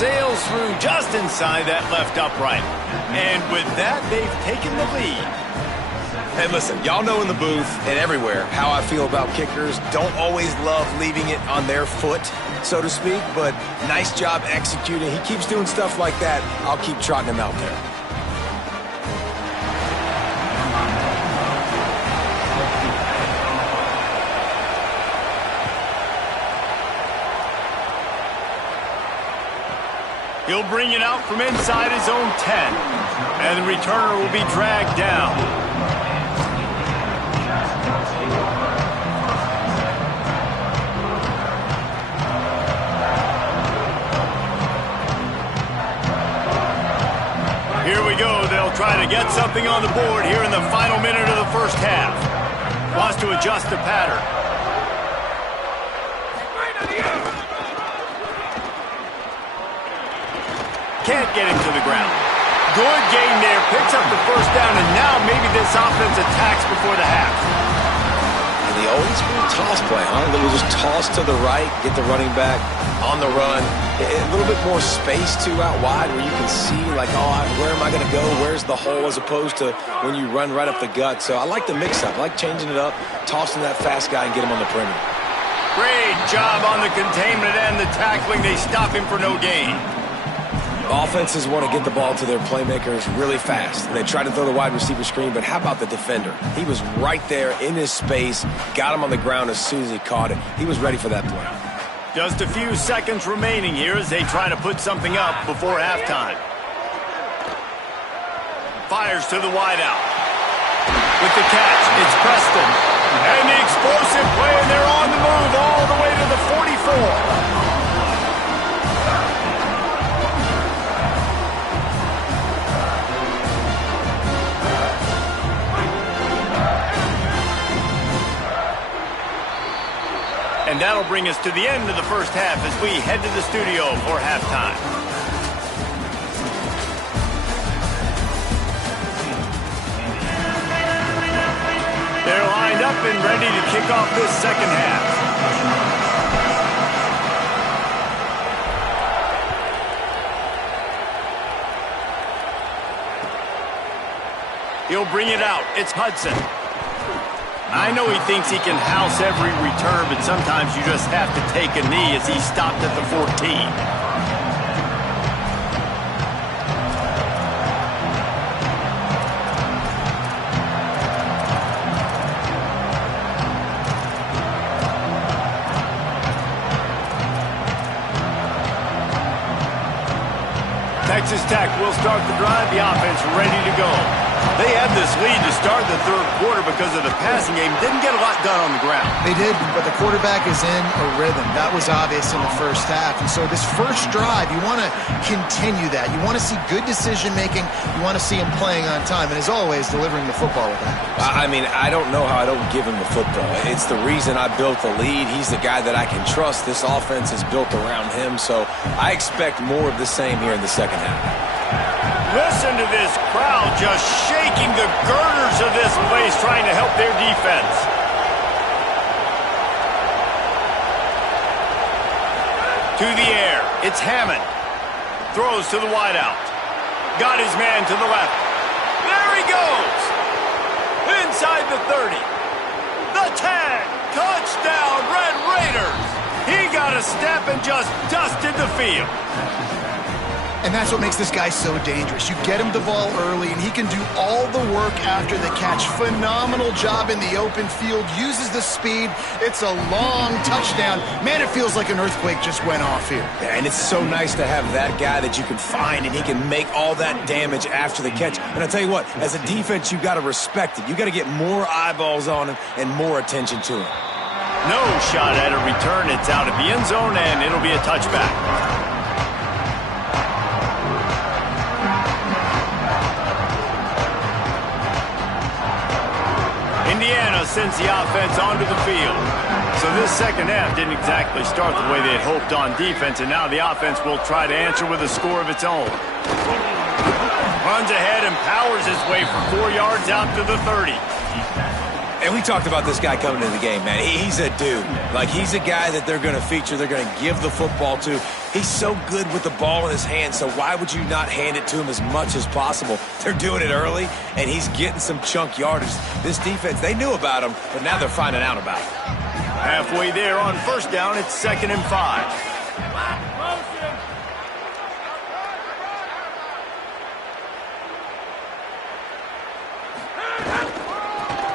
sails through just inside that left upright. And with that, they've taken the lead. Hey, listen, y'all know in the booth and everywhere how I feel about kickers. Don't always love leaving it on their foot, so to speak, but nice job executing. He keeps doing stuff like that. I'll keep trotting him out there. He'll bring it out from inside his own 10, and the returner will be dragged down. Here we go. They'll try to get something on the board here in the final minute of the first half. Wants to adjust the pattern. Can't get him to the ground. Good game there. Picks up the first down, and now maybe this offense attacks before the half. And the old school toss play, huh? A little just toss to the right, get the running back on the run. A little bit more space, too, out wide where you can see, like, oh, where am I going to go? Where's the hole, as opposed to when you run right up the gut. So I like the mix-up. I like changing it up, tossing that fast guy and get him on the perimeter. Great job on the containment and the tackling. They stop him for no gain. Offenses want to get the ball to their playmakers really fast. They try to throw the wide receiver screen, but how about the defender? He was right there in his space, got him on the ground as soon as he caught it. He was ready for that play. Just a few seconds remaining here as they try to put something up before halftime. Fires to the wideout. With the catch, it's Preston. And the explosive play, and they're on the move all the way to the 44. And that'll bring us to the end of the first half as we head to the studio for halftime. They're lined up and ready to kick off this second half. He'll bring it out. It's Hudson. I know he thinks he can house every return, but sometimes you just have to take a knee as he stopped at the 14. Texas Tech will start the drive. The offense ready to go. They had this lead to start the third quarter because of the passing game. Didn't get a lot done on the ground. They did, but the quarterback is in a rhythm. That was obvious in the first half. And so this first drive, you want to continue that. You want to see good decision-making. You want to see him playing on time. And as always, delivering the football with that. I mean, I don't know how I don't give him the football. It's the reason I built the lead. He's the guy that I can trust. This offense is built around him. So I expect more of the same here in the second half. Listen to this crowd just shaking the girders of this place, trying to help their defense. To the air, it's Hammond. Throws to the wideout. Got his man to the left. There he goes. Inside the 30. The 10. Touchdown, Red Raiders. He got a step and just dusted the field. And that's what makes this guy so dangerous. You get him the ball early, and he can do all the work after the catch. Phenomenal job in the open field. Uses the speed. It's a long touchdown. Man, it feels like an earthquake just went off here. Yeah, and it's so nice to have that guy that you can find, and he can make all that damage after the catch. And I'll tell you what, as a defense, you've got to respect it. You've got to get more eyeballs on him and more attention to him. No shot at a return. It's out of the end zone, and it'll be a touchback. Indiana sends the offense onto the field. So this second half didn't exactly start the way they had hoped on defense, and now the offense will try to answer with a score of its own. Runs ahead and powers his way for 4 yards out to the 30. And we talked about this guy coming into the game, man. He's a dude. Like, he's a guy that they're going to feature, they're going to give the football to. He's so good with the ball in his hand, so why would you not hand it to him as much as possible? They're doing it early, and he's getting some chunk yardage. This defense, they knew about him, but now they're finding out about it. Halfway there on first down, it's 2nd and 5.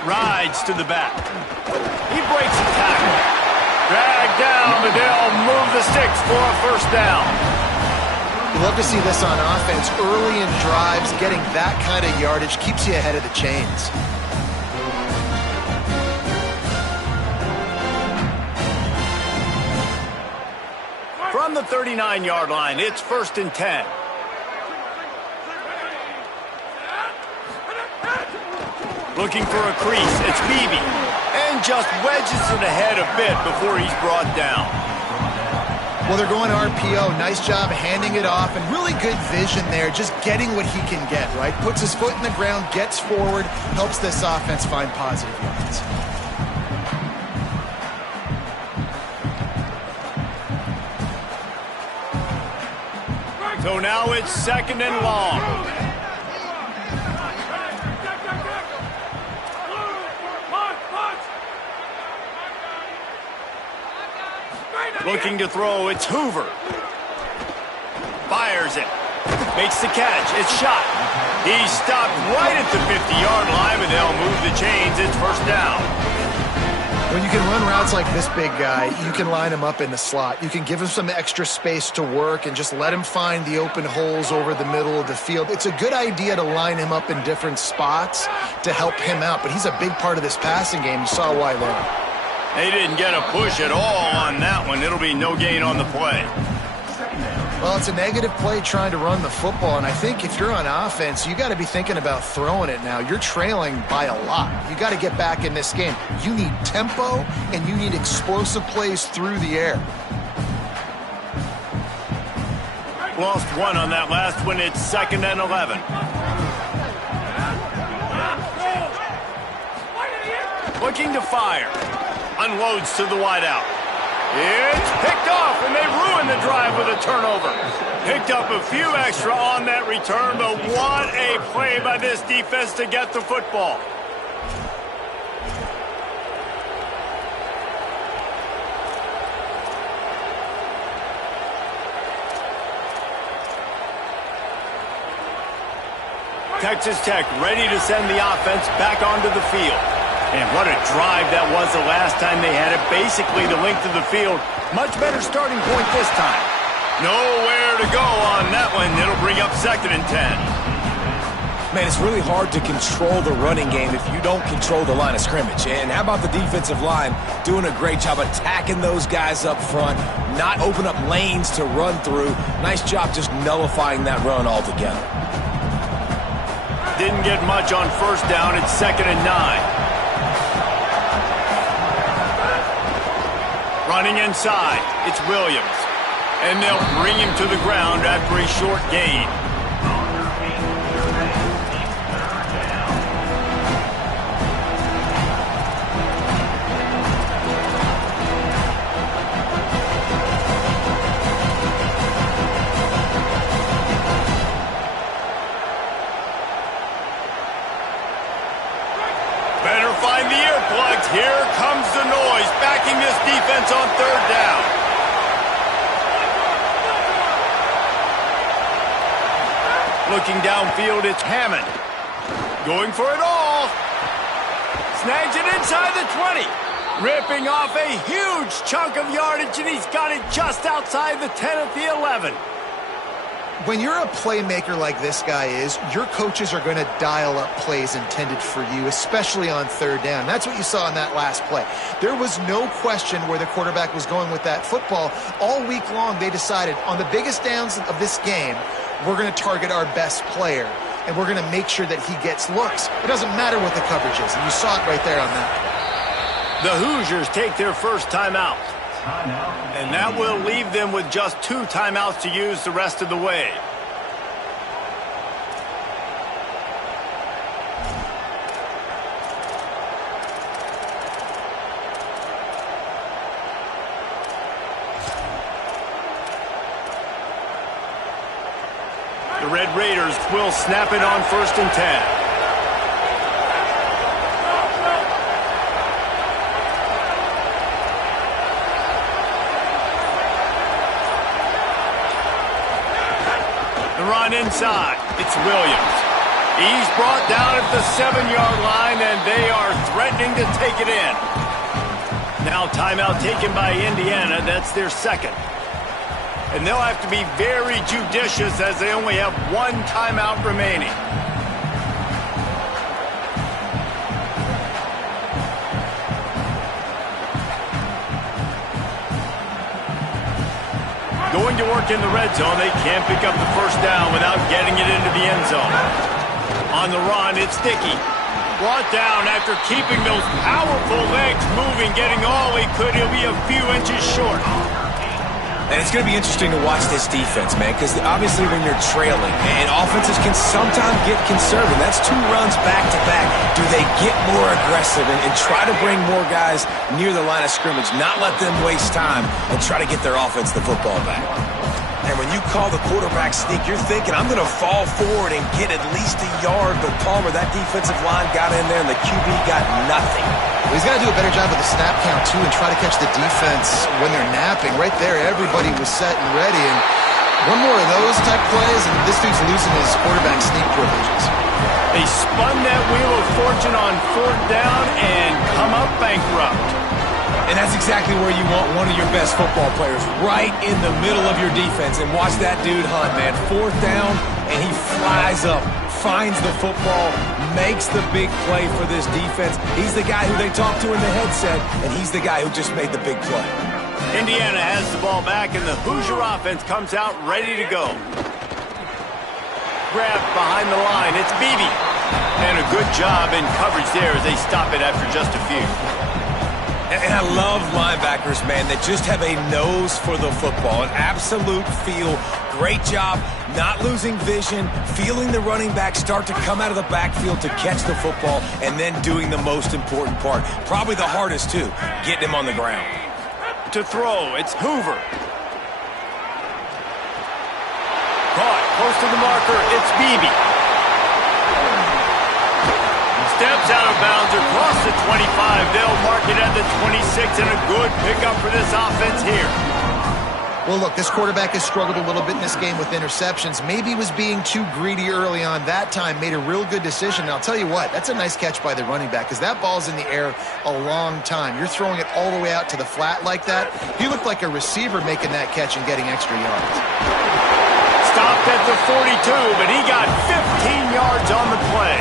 Rides to the back. He breaks the tackle. Dragged down, but they'll move the sticks for a first down. You love to see this on offense. Early in drives, getting that kind of yardage keeps you ahead of the chains. From the 39-yard line, it's 1st and 10. Looking for a crease, it's Beebe. And just wedges it ahead a bit before he's brought down. Well, they're going RPO. Nice job handing it off, and really good vision there, just getting what he can get, right? Puts his foot in the ground, gets forward, helps this offense find positive yards. So now it's 2nd and long. Looking to throw, it's Hoover. Fires it. Makes the catch. It's shot. He's stopped right at the 50-yard line, but they'll move the chains. It's first down. When you can run routes like this big guy, you can line him up in the slot. You can give him some extra space to work and just let him find the open holes over the middle of the field. It's a good idea to line him up in different spots to help him out, but he's a big part of this passing game. You saw why there. They didn't get a push at all on that one. It'll be no gain on the play. Well, it's a negative play trying to run the football, and I think if you're on offense, you got to be thinking about throwing it now. You're trailing by a lot. You got to get back in this game. You need tempo, and you need explosive plays through the air. Lost one on that last one. It's 2nd and 11. Looking to fire. Unloads to the wideout. It's picked off, and they ruin the drive with a turnover. Picked up a few extra on that return, but what a play by this defense to get the football. Texas Tech ready to send the offense back onto the field. And what a drive that was the last time they had it. Basically the length of the field. Much better starting point this time. Nowhere to go on that one. It'll bring up 2nd and 10. Man, it's really hard to control the running game if you don't control the line of scrimmage. And how about the defensive line doing a great job attacking those guys up front, not open up lanes to run through. Nice job just nullifying that run altogether. Didn't get much on first down. It's 2nd and 9. Running inside, it's Williams. And they'll bring him to the ground after a short gain. Better find the earplugs. Here comes the noise, backing this defense on 3rd down. Looking downfield, it's Hammond. Going for it all. Snags it inside the 20. Ripping off a huge chunk of yardage, and he's got it just outside the 10 at the 11. When you're a playmaker like this guy is, your coaches are going to dial up plays intended for you, especially on 3rd down. That's what you saw in that last play. There was no question where the quarterback was going with that football. All week long, they decided on the biggest downs of this game, we're going to target our best player, and we're going to make sure that he gets looks. It doesn't matter what the coverage is, and you saw it right there on that play. The Hoosiers take their first timeout. And that will leave them with just 2 timeouts to use the rest of the way. The Red Raiders will snap it on 1st and 10. The run inside. It's Williams. He's brought down at the 7-yard line, and they are threatening to take it in. Now timeout taken by Indiana. That's their second. And they'll have to be very judicious as they only have 1 timeout remaining. Going to work in the red zone, they can't pick up the first down without getting it into the end zone. On the run, it's Dickey. Brought down after keeping those powerful legs moving, getting all he could. He'll be a few inches short. And it's going to be interesting to watch this defense, man, because obviously when you're trailing, and offenses can sometimes get conservative. That's 2 runs back-to-back. Do they get more aggressive and try to bring more guys near the line of scrimmage, not let them waste time, and try to get their offense the football back? And when you call the quarterback sneak, you're thinking, I'm going to fall forward and get at least a yard. But, Palmer, that defensive line got in there, and the QB got nothing. Well, he's got to do a better job with the snap count, too, and try to catch the defense when they're napping. Right there, everybody was set and ready. And one more of those type plays, and this dude's losing his quarterback sneak privileges. They spun that wheel of fortune on 4th down and come up bankrupt. And that's exactly where you want one of your best football players, right in the middle of your defense. And watch that dude hunt, man. 4th down, and he flies up, finds the football, makes the big play for this defense. He's the guy who they talk to in the headset, and he's the guy who just made the big play. Indiana has the ball back, and the Hoosier offense comes out ready to go. Grabbed behind the line. It's Beebe. And a good job in coverage there as they stop it after just a few. And I love linebackers, man, that just have a nose for the football, an absolute feel. Great job not losing vision, feeling the running back start to come out of the backfield to catch the football, and then doing the most important part. Probably the hardest, too, getting him on the ground. To throw, it's Hoover. Caught close to the marker, it's Beebe. Steps out of bounds across the 25. They'll mark it at the 26, and a good pickup for this offense here. Well, look, this quarterback has struggled a little bit in this game with interceptions. Maybe he was being too greedy early on. That time made a real good decision. And I'll tell you what, that's a nice catch by the running back because that ball's in the air a long time. You're throwing it all the way out to the flat like that. He looked like a receiver making that catch and getting extra yards. Stopped at the 42, but he got 15 yards on the play.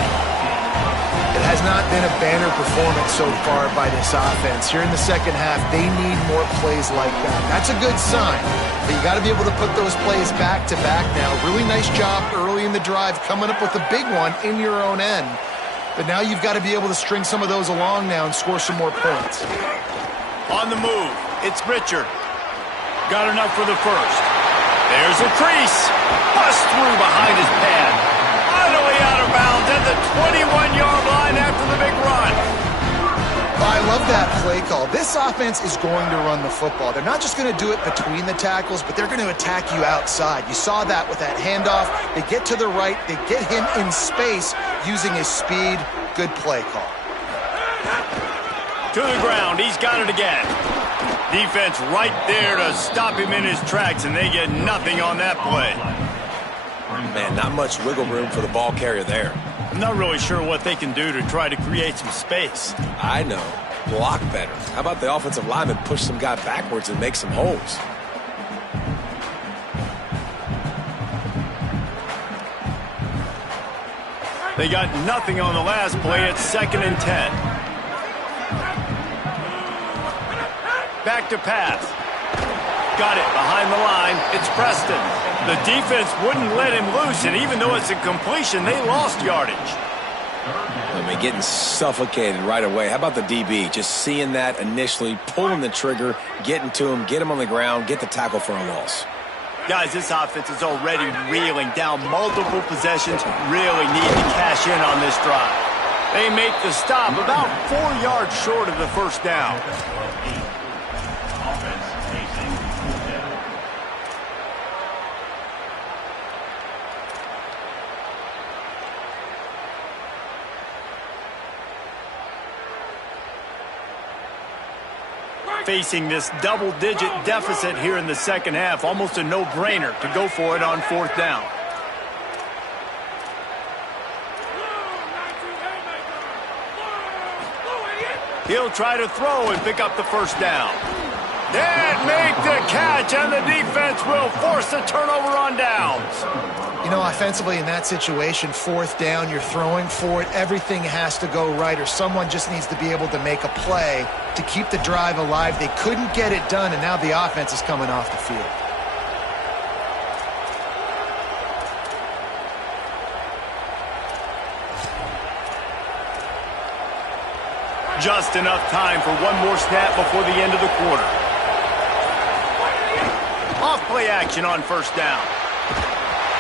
It has not been a banner performance so far by this offense. Here in the second half, they need more plays like that. That's a good sign, but you got to be able to put those plays back to back now. Really nice job early in the drive, coming up with a big one in your own end. But now you've got to be able to string some of those along now and score some more points. On the move, it's Richard. Got enough for the first. There's a crease. Bust through behind his pad. Finally out of bounds at the 21-yard line after the big run. I love that play call. This offense is going to run the football. They're not just going to do it between the tackles, but they're going to attack you outside. You saw that with that handoff. They get to the right. They get him in space using his speed. Good play call. To the ground. He's got it again. Defense right there to stop him in his tracks, and they get nothing on that play. Man, not much wiggle room for the ball carrier there. I'm not really sure what they can do to try to create some space. I know. Block better. How about the offensive lineman push some guy backwards and make some holes? They got nothing on the last play. It's 2nd and 10. Back to pass. Got it behind the line. It's Preston. The defense wouldn't let him loose, and even though it's a completion, they lost yardage. I mean, getting suffocated right away. How about the DB? Just seeing that initially, pulling the trigger, getting to him, get him on the ground, get the tackle for a loss. Guys, this offense is already reeling down multiple possessions. Really need to cash in on this drive. They make the stop about 4 yards short of the first down. Facing this double-digit deficit here in the second half, almost a no-brainer to go for it on fourth down. He'll try to throw and pick up the first down. And make the catch, and the defense will force a turnover on downs. You know, offensively in that situation, fourth down, you're throwing for it, everything has to go right, or someone just needs to be able to make a play to keep the drive alive. They couldn't get it done, and now the offense is coming off the field. Just enough time for one more snap before the end of the quarter. Off play action on first down.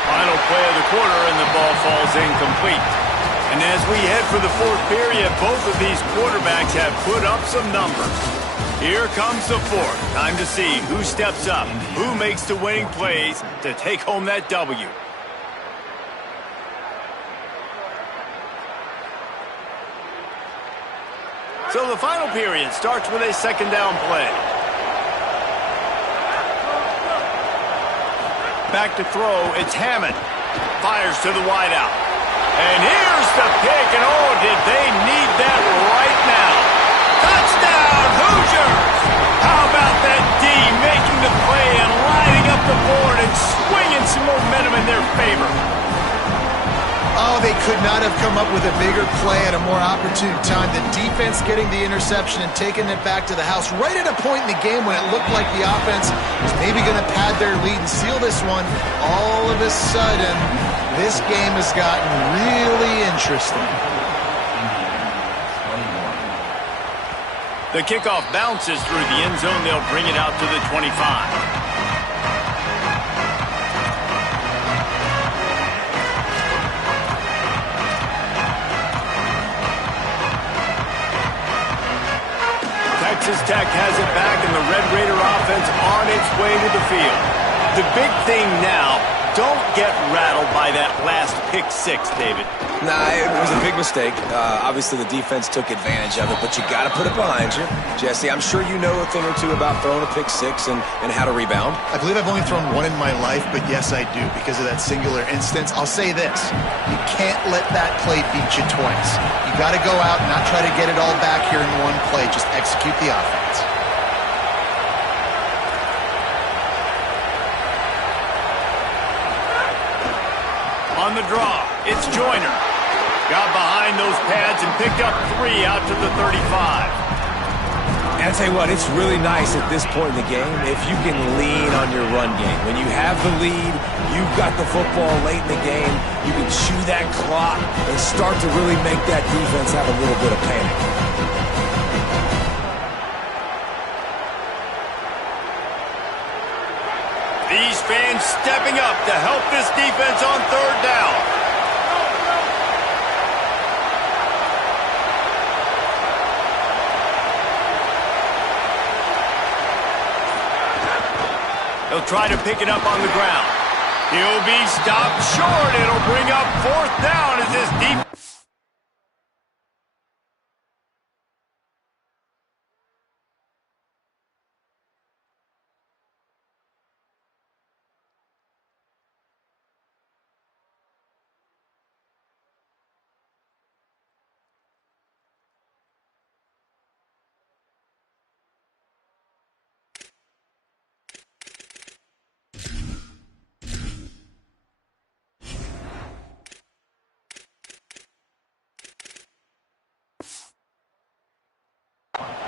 Final play of the quarter, and the ball falls incomplete. And as we head for the fourth period, both of these quarterbacks have put up some numbers. Here comes the fourth. Time to see who steps up, who makes the winning plays to take home that W. So the final period starts with a second down play. Back to throw, it's Hammond. Fires to the wideout. And here's the pick, and oh, did they need that right now. Touchdown, Hoosiers! How about that D making the play and lining up the board and swinging some momentum in their favor? Oh, they could not have come up with a bigger play at a more opportune time. The defense getting the interception and taking it back to the house right at a point in the game when it looked like the offense was maybe going to pad their lead and seal this one. All of a sudden, this game has gotten really interesting. The kickoff bounces through the end zone. They'll bring it out to the 25. Texas Tech has it back, and the Red Raider offense on its way to the field. The big thing now, don't get rattled by that last pick six, David. Nah, it was a big mistake. Obviously, the defense took advantage of it, but you got to put it behind you. Jesse, I'm sure you know a thing or two about throwing a pick six and how to rebound. I believe I've only thrown one in my life, but yes, I do because of that singular instance. I'll say this. You can't let that play beat you twice. You got to go out and not try to get it all back here in one play. Just execute the offense. On the draw, it's Joyner. Got behind those pads and picked up 3 out to the 35. And I'll tell you what, it's really nice at this point in the game if you can lean on your run game. When you have the lead, you've got the football late in the game, you can chew that clock and start to really make that defense have a little bit of panic. These fans stepping up to help this defense on third down. He'll try to pick it up on the ground. He'll be stopped short. It'll bring up fourth down as this defense.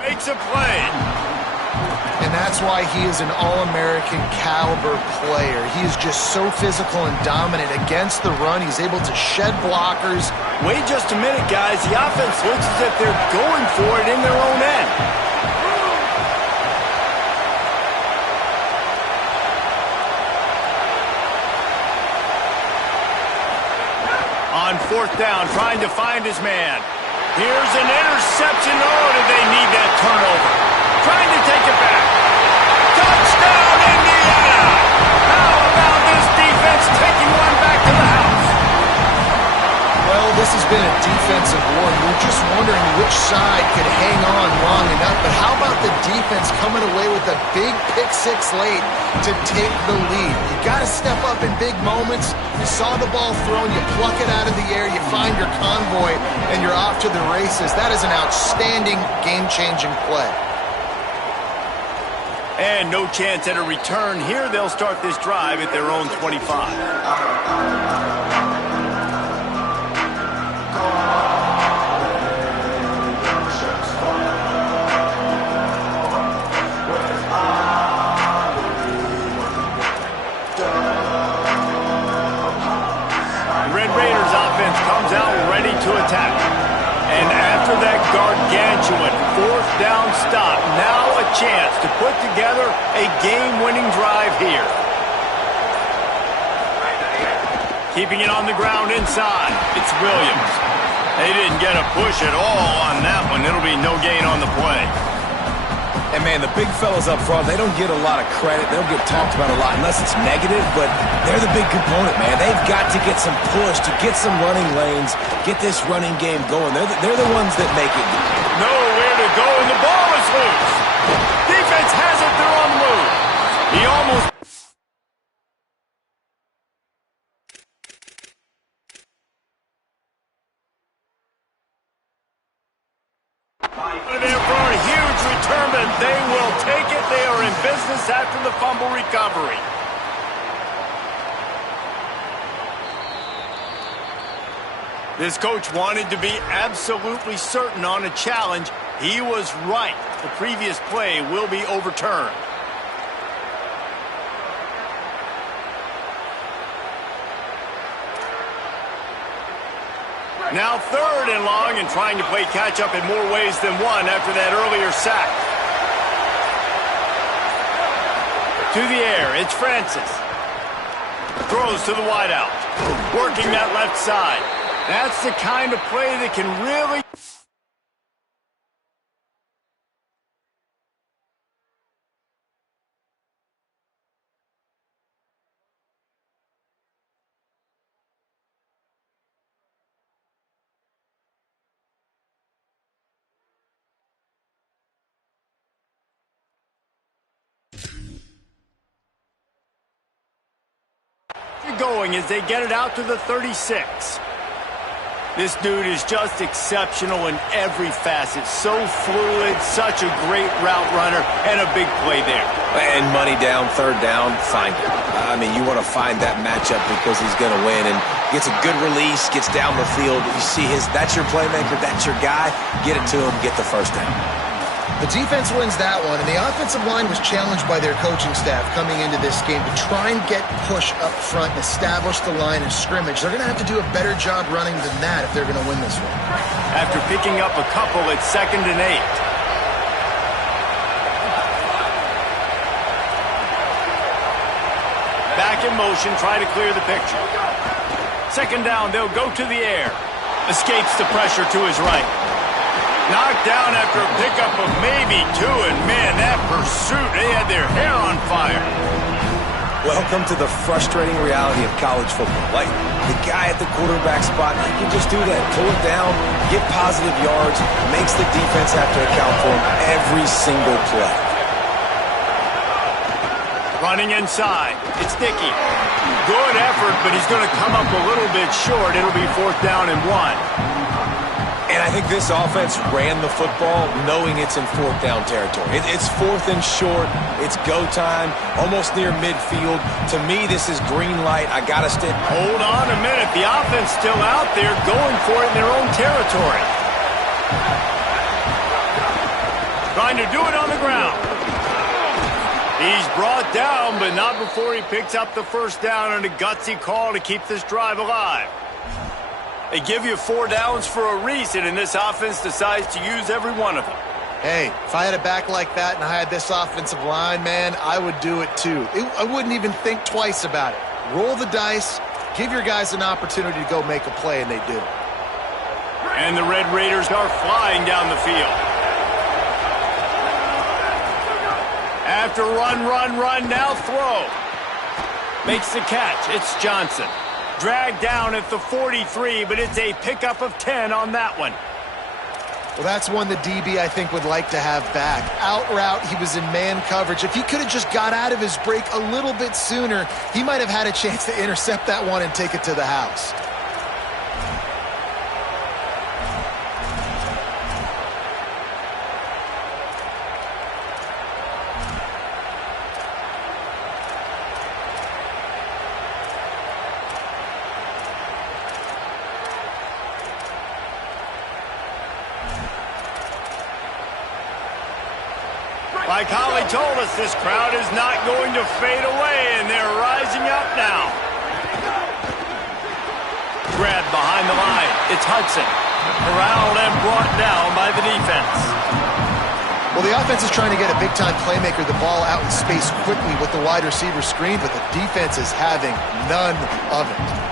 Makes a play. And that's why he is an All-American caliber player. He is just so physical and dominant against the run. He's able to shed blockers. Wait just a minute, guys. The offense looks as if they're going for it in their own end. On fourth down, trying to find his man. Here's an interception. Oh, did they need that turnover? Trying to take it back. Touchdown, Indiana! How about this defense taking one back to the house? Well, this is been a defensive war. You're just wondering which side could hang on long enough. But how about the defense coming away with a big pick-6 late to take the lead? You got to step up in big moments. You saw the ball thrown, you pluck it out of the air, you find your convoy, and you're off to the races. That is an outstanding game-changing play. And no chance at a return here. They'll start this drive at their own 25. Comes out ready to attack. And after that gargantuan fourth down stop, now a chance to put together a game-winning drive here. Keeping it on the ground inside, it's Williams. They didn't get a push at all on that one. It'll be no gain on the play. And, man, the big fellas up front, they don't get a lot of credit. They don't get talked about a lot unless it's negative, but they're the big component, man. They've got to get some push, to get some running lanes, get this running game going. They're the ones that make it. Nowhere to go, and the ball is loose. Defense has it. They're on the move. He almost... there for a huge return, and they will take it. They are in business after the fumble recovery. This coach wanted to be absolutely certain on a challenge. He was right. The previous play will be overturned. Now 3rd and long, and trying to play catch-up in more ways than one after that earlier sack. To the air, it's Francis. Throws to the wideout. Working that left side. That's the kind of play that can really... going as they get it out to the 36. This dude is just exceptional in every facet. So fluid, such a great route runner, and a big play there. And money down, 3rd down, find it. I mean, you want to find that matchup because he's going to win, and gets a good release, gets down the field. You see that's your playmaker, that's your guy. Get it to him, get the 1st down. The defense wins that one, and the offensive line was challenged by their coaching staff coming into this game to try and get push up front and establish the line of scrimmage. They're going to have to do a better job running than that if they're going to win this one. After picking up a couple, it's 2nd and 8. Back in motion, try to clear the picture. 2nd down, they'll go to the air. Escapes the pressure to his right. Knocked down after a pickup of maybe 2, and man, that pursuit, they had their hair on fire. Welcome to the frustrating reality of college football. Like, the guy at the quarterback spot, he can just do that. Pull it down, get positive yards, makes the defense have to account for him every single play. Running inside, it's Dickey. Good effort, but he's going to come up a little bit short. It'll be 4th down and 1. And I think this offense ran the football knowing it's in 4th down territory. It's 4th and short. It's go time, almost near midfield. To me, this is green light. I got to stay. Hold on a minute. The offense still out there going for it in their own territory. Trying to do it on the ground. He's brought down, but not before he picks up the 1st down, and a gutsy call to keep this drive alive. They give you 4 downs for a reason, and this offense decides to use every one of them. Hey, if I had a back like that and I had this offensive line, man, I would do it too. I wouldn't even think twice about it. Roll the dice, give your guys an opportunity to go make a play, and they do. And the Red Raiders are flying down the field. After run, now throw. Makes the catch. It's Johnson. Dragged down at the 43, but it's a pickup of 10 on that one. Well, that's one the DB, I think, would like to have back. Out route, he was in man coverage. If he could have just got out of his break a little bit sooner, he might have had a chance to intercept that one and take it to the house. Like Holly told us, this crowd is not going to fade away, and they're rising up now. Grabbed behind the line. It's Hudson. Corralled and brought down by the defense. Well, the offense is trying to get a big-time playmaker the ball out in space quickly with the wide receiver screen, but the defense is having none of it.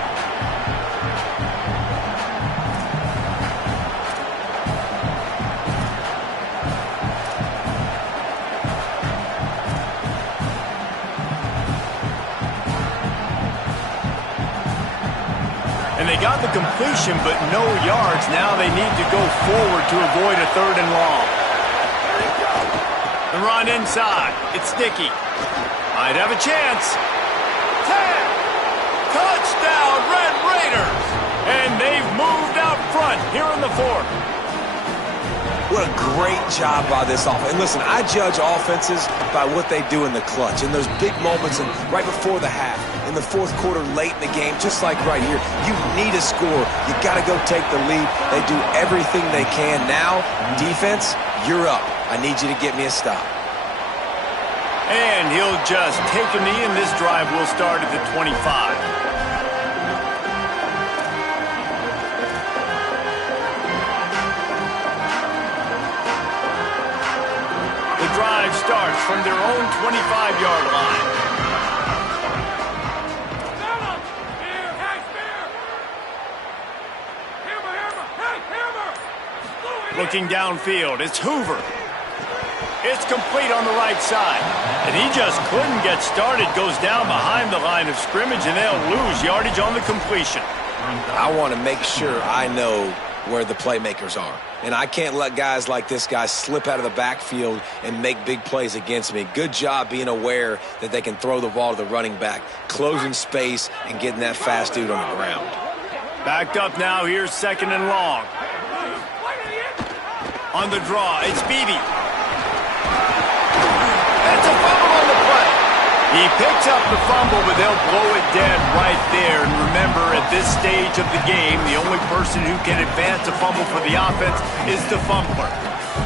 And they got the completion, but no yards. Now they need to go forward to avoid a 3rd and long. The run inside. It's Sticky. Might have a chance. 10. Touchdown, Red Raiders. And they've moved out front here in the 4th. What a great job by this offense. And listen, I judge offenses by what they do in the clutch, in those big moments and right before the half, in the 4th quarter, late in the game, just like right here. You need a score. You got to go take the lead. They do everything they can. Now, defense, you're up. I need you to get me a stop. And he'll just take a knee, and this drive will start at the 25. The drive starts from their own 25-yard line. Looking downfield, it's Hoover. It's complete on the right side. And he just couldn't get started. Goes down behind the line of scrimmage, and they'll lose yardage on the completion. I want to make sure I know where the playmakers are. And I can't let guys like this guy slip out of the backfield and make big plays against me. Good job being aware that they can throw the ball to the running back, closing space and getting that fast dude on the ground. Backed up now, here's 2nd and long. On the draw, it's Beebe. That's a fumble on the play. He picks up the fumble, but they'll blow it dead right there. And remember, at this stage of the game, the only person who can advance a fumble for the offense is the fumbler.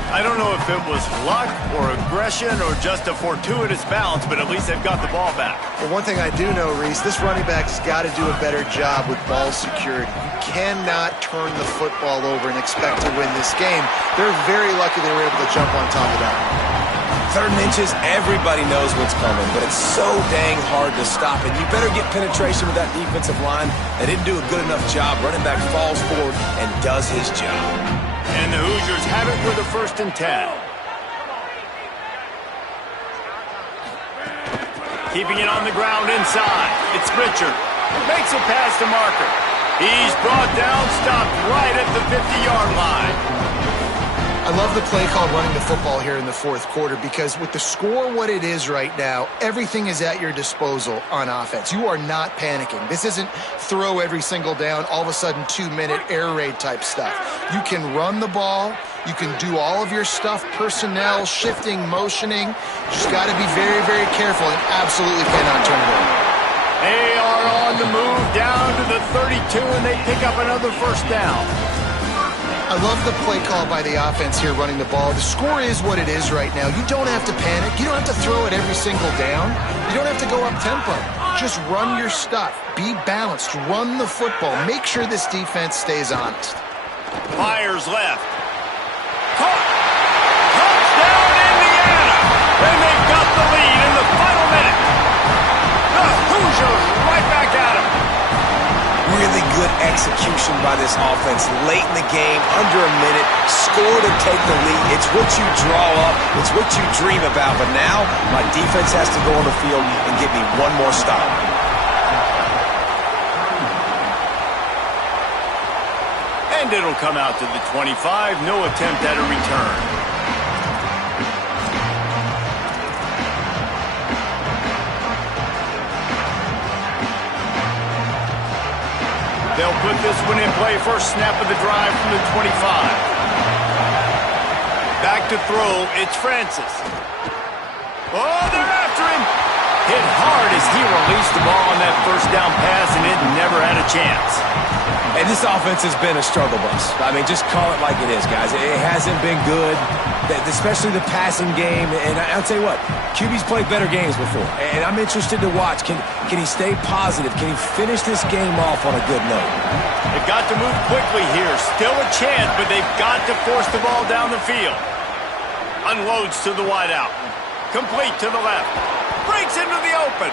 I don't know if it was luck or aggression or just a fortuitous bounce, but at least they've got the ball back. Well, one thing I do know, Reese, this running back's got to do a better job with ball security. You cannot turn the football over and expect to win this game. They're very lucky they were able to jump on top of that. 3rd and inches, everybody knows what's coming, but it's so dang hard to stop it. You better get penetration with that defensive line. They didn't do a good enough job. Running back falls forward and does his job. And the Hoosiers have it for the 1st and 10. Keeping it on the ground inside. It's Richard. Makes it past the marker. He's brought down, stopped right at the 50-yard line. I love the play call running the football here in the 4th quarter because with the score what it is right now, everything is at your disposal on offense. You are not panicking. This isn't throw every single down, all of a sudden 2-minute air raid type stuff. You can run the ball. You can do all of your stuff, personnel, shifting, motioning. Just got to be very, very careful and absolutely cannot turn it over. They are on the move down to the 32, and they pick up another 1st down. I love the play call by the offense here running the ball. The score is what it is right now. You don't have to panic. You don't have to throw it every single down. You don't have to go up tempo. Just run your stuff. Be balanced. Run the football. Make sure this defense stays honest. Myers left. Caught. Touchdown, Indiana. And they've got the lead in the final minute. The Hoosiers right back at him. Really good execution by this offense. Late in the game, under a minute, score to take the lead. It's what you draw up. It's what you dream about. But now, my defense has to go on the field and give me one more stop. And it'll come out to the 25. No attempt at a return. They'll put this one in play. First snap of the drive from the 25. Back to throw. It's Francis. Oh, they're after him. Hit hard as he released the ball on that first down pass, and it never had a chance. And this offense has been a struggle bus. I mean, just call it like it is, guys. It hasn't been good, especially the passing game. And I'll tell you what, QB's played better games before. And I'm interested to watch. Can he stay positive? Can he finish this game off on a good note? They've got to move quickly here. Still a chance, but they've got to force the ball down the field. Unloads to the wideout. Complete to the left. Breaks into the open.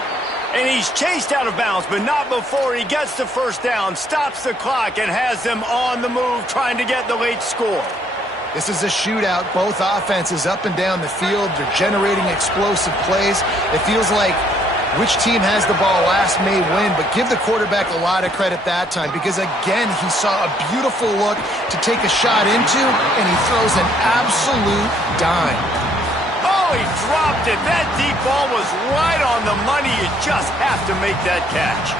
And he's chased out of bounds, but not before he gets the first down, stops the clock, and has them on the move trying to get the late score. This is a shootout. Both offenses up and down the field. They're generating explosive plays. It feels like which team has the ball last may win, but give the quarterback a lot of credit that time because, again, he saw a beautiful look to take a shot into, and he throws an absolute dime. Oh, he dropped it. That deep ball was right on the money. You just have to make that catch.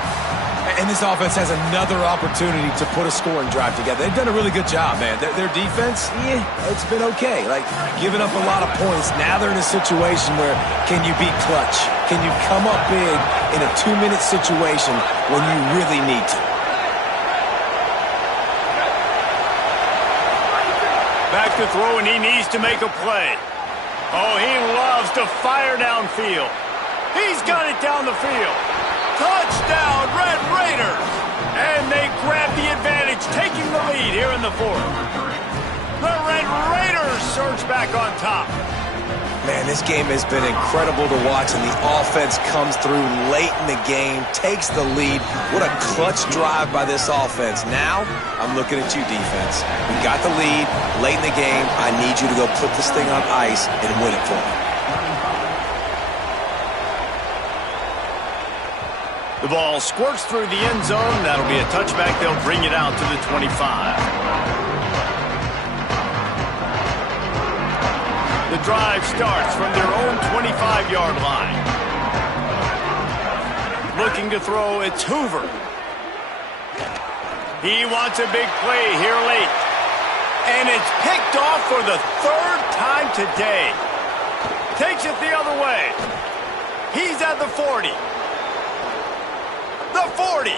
And this offense has another opportunity to put a scoring drive together. They've done a really good job, man. Their defense, it's been okay. Like, giving up a lot of points. Now they're in a situation where can you be clutch? Can you come up big in a 2-minute situation when you really need to? Back to throw, and he needs to make a play. Oh, he loves to fire downfield. He's got it down the field. Touchdown, Red Raiders! And they grab the advantage, taking the lead here in the fourth. The Red Raiders surge back on top. Man, this game has been incredible to watch, and the offense comes through late in the game, takes the lead. What a clutch drive by this offense. Now, I'm looking at you, defense. We got the lead late in the game. I need you to go put this thing on ice and win it for me. The ball squirts through the end zone. That'll be a touchback. They'll bring it out to the 25. The drive starts from their own 25-yard line. Looking to throw, it's Hoover. He wants a big play here late. And it's picked off for the third time today. Takes it the other way. He's at the 40. The 40.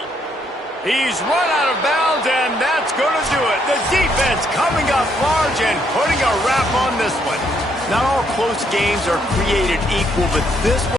He's run out of bounds, and that's going to do it. The defense coming up large and putting a wrap on this one. Not all close games are created equal, but this one